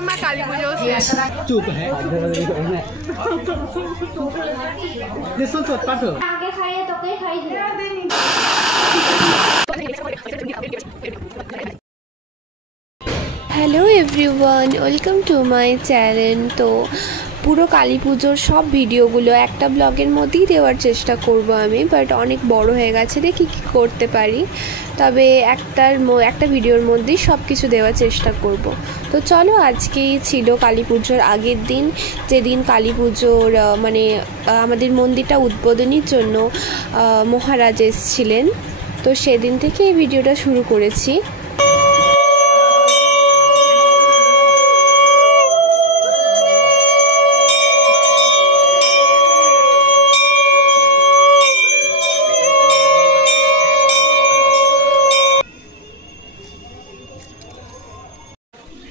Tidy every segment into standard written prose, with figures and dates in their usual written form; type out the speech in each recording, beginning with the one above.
আমার কালী পুজো চুপ হ্যাঁ দেখুন তো পাঠো আগে খাইয়ে তোকে খাই দিই। Hello everyone, welcome to my channel. তো পুরো কালী পুজোর সব ভিডিওগুলো একটা ব্লগের মধ্যেই দেওয়ার চেষ্টা করব আমি, বাট অনেক বড় হয়ে গেছে, দেখি কী করতে পারি। তবে একটা ভিডিওর মধ্যেই সব কিছু দেওয়ার চেষ্টা করব। তো চলো, আজকেই ছিল কালী পুজোর আগের দিন, যেদিন কালী পুজোর আমাদের মন্দিরটা উদ্বোধনীর জন্য মহারাজ এসেছিলেন। তো সেদিন থেকে এই ভিডিওটা শুরু করেছি।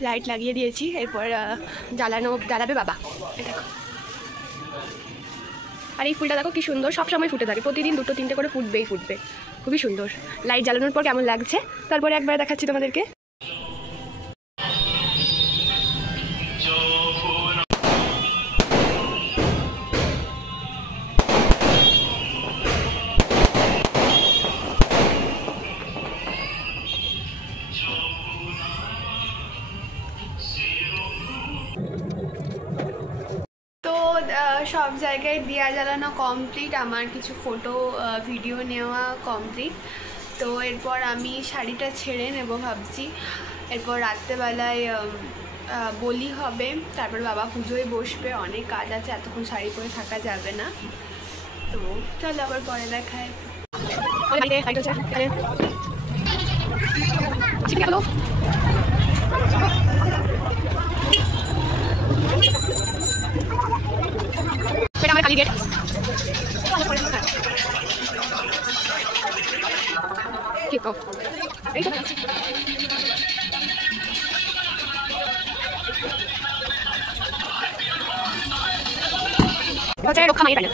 লাইট লাগিয়ে দিয়েছি, এরপর জ্বালাবে বাবা। আর এই ফুলটা দেখো কি সুন্দর, সবসময় ফুটে থাকে, প্রতিদিন 2-3টে করে ফুটবে। খুবই সুন্দর। লাইট জ্বালানোর পর কেমন লাগছে তারপরে একবার দেখাচ্ছি তোমাদেরকে। সব জায়গায় দিয়া জ্বালানো কমপ্লিট, আমার কিছু ফটো ভিডিও নেওয়া কমপ্লিট। তো এরপর আমি শাড়িটা ছেড়ে নেব ভাবছি। এরপর রাত্রেবেলায় বলি হবে, তারপর বাবা পুজোয় বসবে, অনেক কাজ আছে, এতক্ষণ শাড়ি পরে থাকা যাবে না। তো চলো আবার পরে দেখায়। আমার কালী গেট রক্ষা মাই প্যানেল।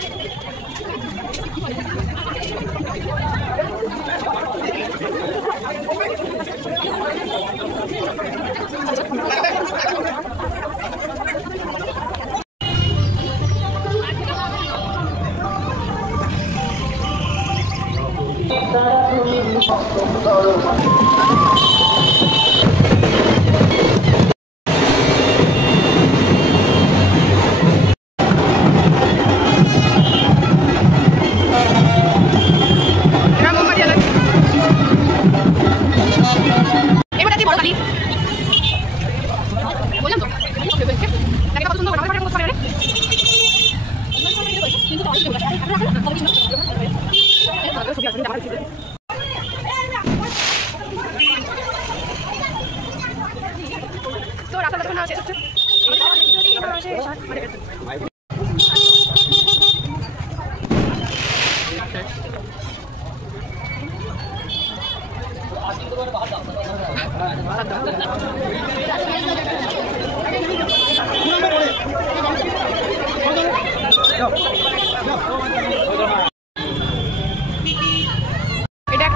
তো রাস্তা না আছে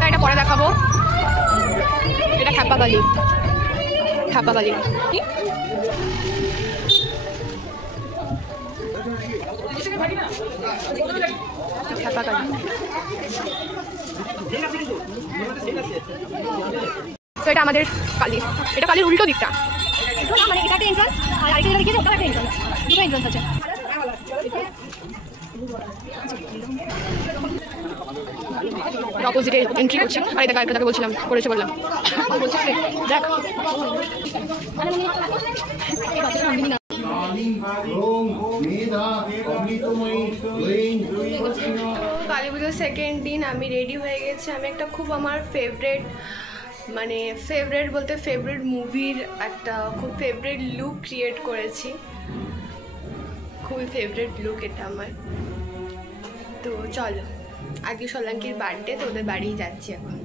এটা পরে দেখাবো। এটা খাপ্পাকালী কি তো এটা আমাদের কালী, এটা কালীর উল্টো দিকটা, মানে এটা একটা এন্ট্রান্স আর আরেকটা দিকে ওটা একটা এন্ট্রান্স, দুটো এন্ট্রান্স আছে। অপোজিটে এন্ট্রি করছে, আর এটা কালকে বলছিলাম করেছে বললাম দেখ। কালী পুজোর সেকেন্ড দিন আমি রেডি হয়ে গেছি। আমি একটা খুব আমার ফেভারেট বলতে ফেভারিট মুভির একটা খুব ফেভারিট লুক ক্রিয়েট করেছি, খুবই ফেভারিট লুক এটা আমার। তো চলো, আজকে সোলাঙ্কির বার্থডে, তো ওদের বাড়ি যাচ্ছি এখন।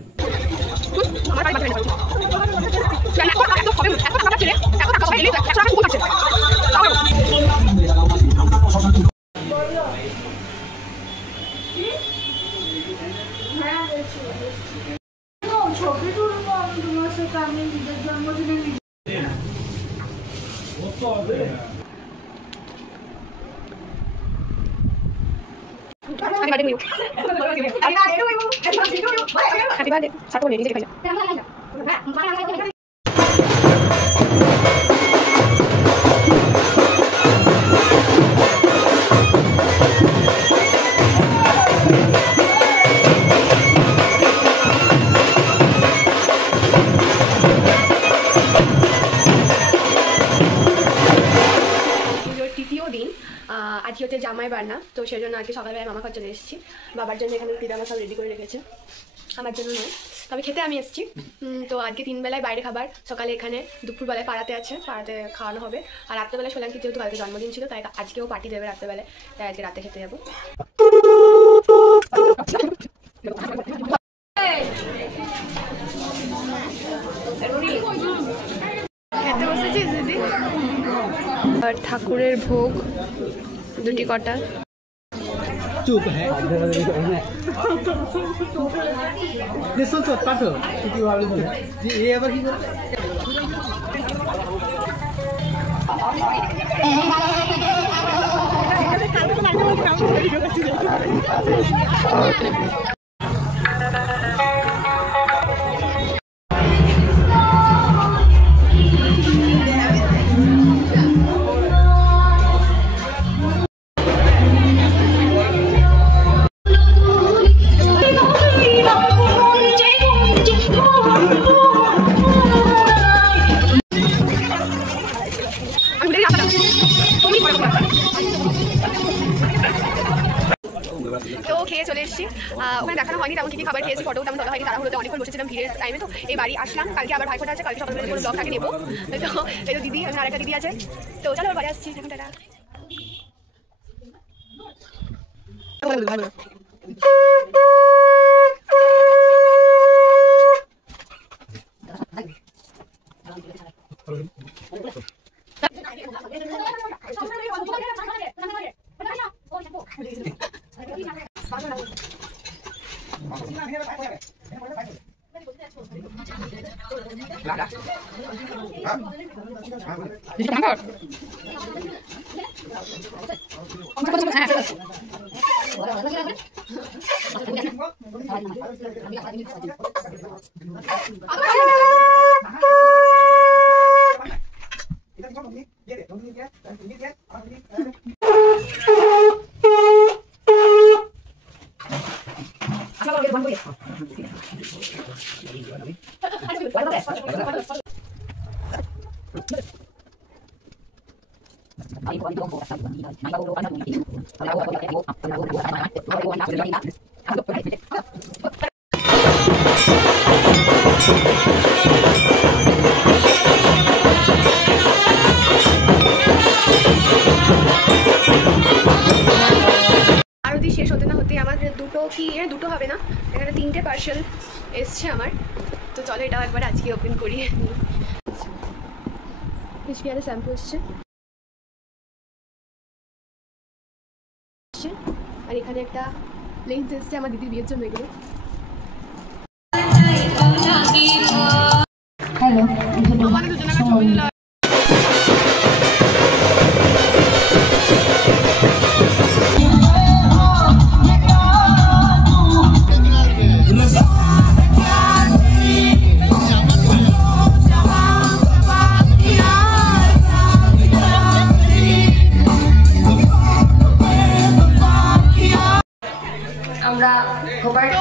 ছবি তুলবো আমি তোমার সাথে, আমি নিজের জন্মদিনে আজকে হচ্ছে জামাই বান্না, তো সেই জন্য আজকে সকালবেলায় মামা ঘর চলে এসেছি। বাবার জন্য এখানে পিঠা সব রেডি করে রেখেছে, আমার জন্য নয়, তবে খেতে আমি এসেছি। তো আজকে 3 বেলায় বাইরে খাবার, সকালে এখানে, দুপুরবেলায় পাড়াতে আছে, পাড়াতে খাওয়ানো হবে। আর রাত্রেবেলায় সোলাঙ্কি যেহেতু কালকে জন্মদিন ছিল, তাই আজকেও পার্টি দেবে রাত্রেবেলায়, তাই আজকে রাতে খেতে যাবো। খেতে বসেছিস দিদি? আর ঠাকুরের ভোগ 2টি কটা। चुप है ये सुन सुन पाठो ये আবার কি করে তো খেয়ে চলে এসেছি, ওখানে দেখানো হয়নি তেমন কি খাবার খেয়েছি, ফটো তেমন তোলা হয়নি, তাড়াহুড়োতে অনেকক্ষণ বসেছিলাম ভিড়ের টাইমে। তো এই বাড়ি আসলাম, কালকে আবার ভাইফোঁটা আছে, কালকে সকালবেলা কোনো ব্লগটাকে নেবো। তো এই তো দিদি, এখানে আরেকটা দিদি আছে, তো চলো বাড়ি আসছি এখন। টাটা। আরতি শেষ হতে না হতে আমাদের দুটো হবে না, এখানে 3টে পার্সেল এসছে আমার। তো চলো এটাও একবার আজকে ওপেন করি। ফিশফিয়ারের শ্যাম্পু এসছে, আর এখানে একটা লেন্স এসছে আমার দিদির বিয়ের জন্য। এগুলো আমাদের দুজনের ছবি নিল।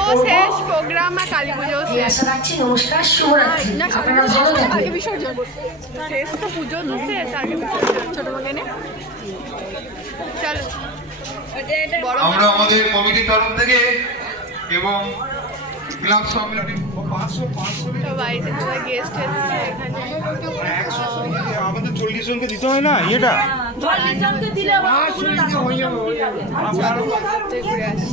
তো শেষ প্রোগ্রাম আর কালী পুজো শেষ। নমস্কার, শুভরাত্রি। আপনারা ভালো থাকবেন। বিসর্জন শেষ, তো পুজো তো শেষ, আগে ছোট মনে চলো। আমরা আমাদের কমিটির তরফ থেকে এবং ক্লাব সম্মেলনী তো বাড়িতে সবাই গেস্ট এসেছে এখানে। আমাদের 40 জনকে দিতে হয় না এটা, 40 জনকে দিলে আবার ঘুরে আসি।